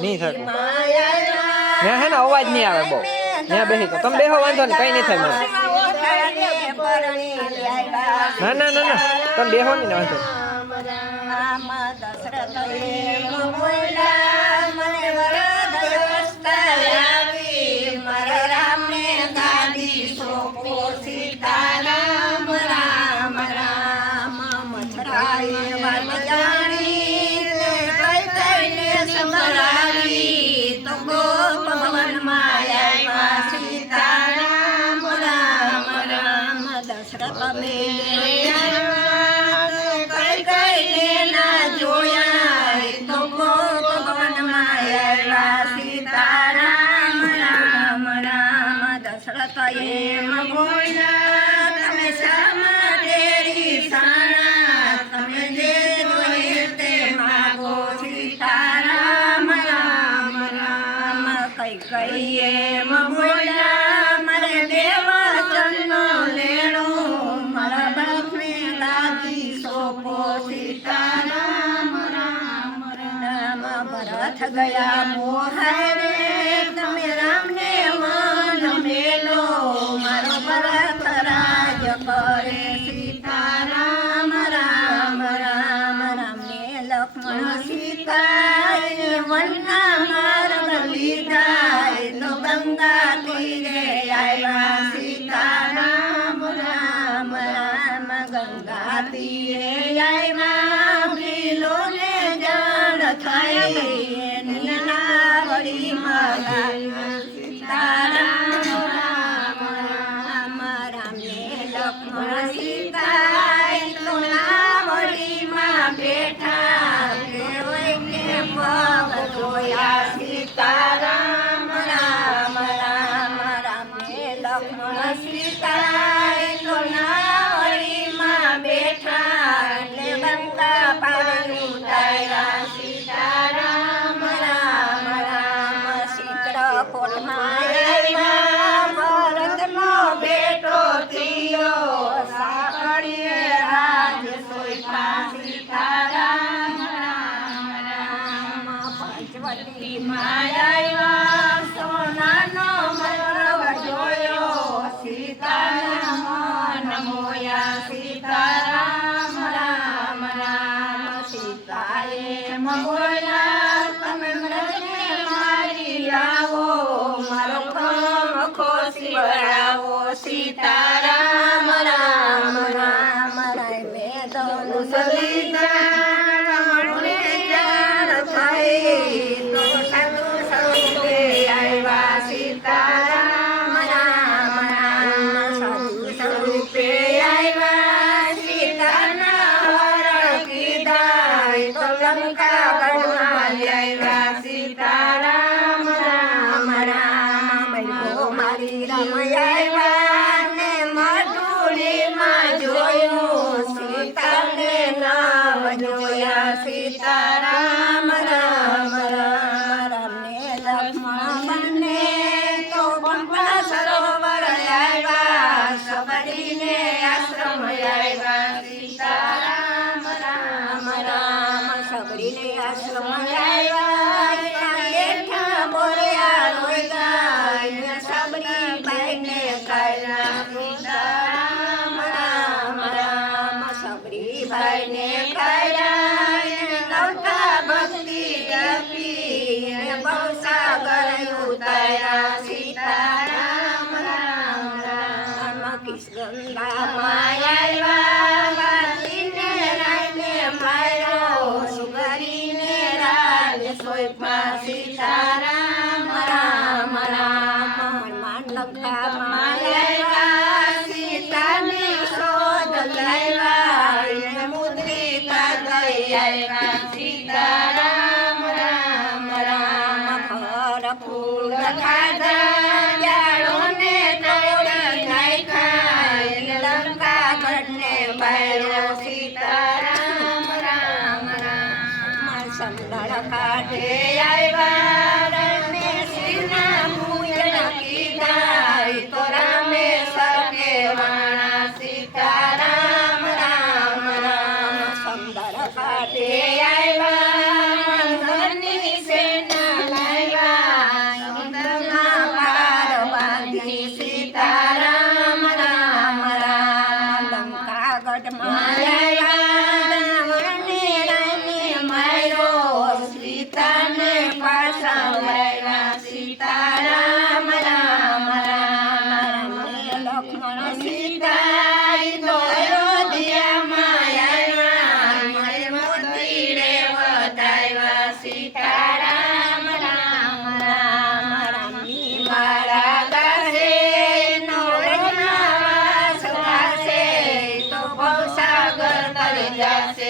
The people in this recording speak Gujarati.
નહીં થતું. ત્યાં હે ને અવાજ નહીં આવે બહુ. ત્યાં બેસી તો તમે બેહો વાંધો ને કઈ નહીં થાય મને ના ના ના ના. તમે બેહો નહીં વાંધો દશરથ મેળ્યા કઈ કઈને ના જોયા તો ગોપ માયા સીતારામ, રામ રામ, દશરથ એમ બોલ્યા, તમે શા માટે રીસાણા તમે જે જોઈએ તે માગો. સીતારામ, રામ રામ, કઈ કઈ ભરત ગયા મોહરે તમે રામને મન મેલો. મારો ભરત રાજ કરે સીતારામ, રામ રામ, રામને લક્ષ્મણ સીતા વનના માર્ગ લીધા તો ગંગા તીરે આવ્યા સીતારામ, રામ રામ. ગંગા તીરે આવ્યા ભીલો ને જાણ થઈ સીતારામ નમોયા સીતારામ રામ રામ સીતાએ મગોયા તમે મને મારી લાવો મારો ખો ખોસી વળાવો સીતારામ સીતારામ, રામ રામ, રામને લક્ષ્મણ બંને તો પંપા સરોવર આવ્યા, સબરીને આશ્રમ આવ્યા. સીતારામ, રામ રામ, સબરીને આશ્રમ આવ્યા. બોલ્યા ગાય સબરી બાઈને કાઢ્યા સીતારામ રામ રામ લંકામાં આવ્યા સીતાને શોધ લાવ્યા મુદ્રિકા દઈ આવ્યા સીતારામ Pero તરી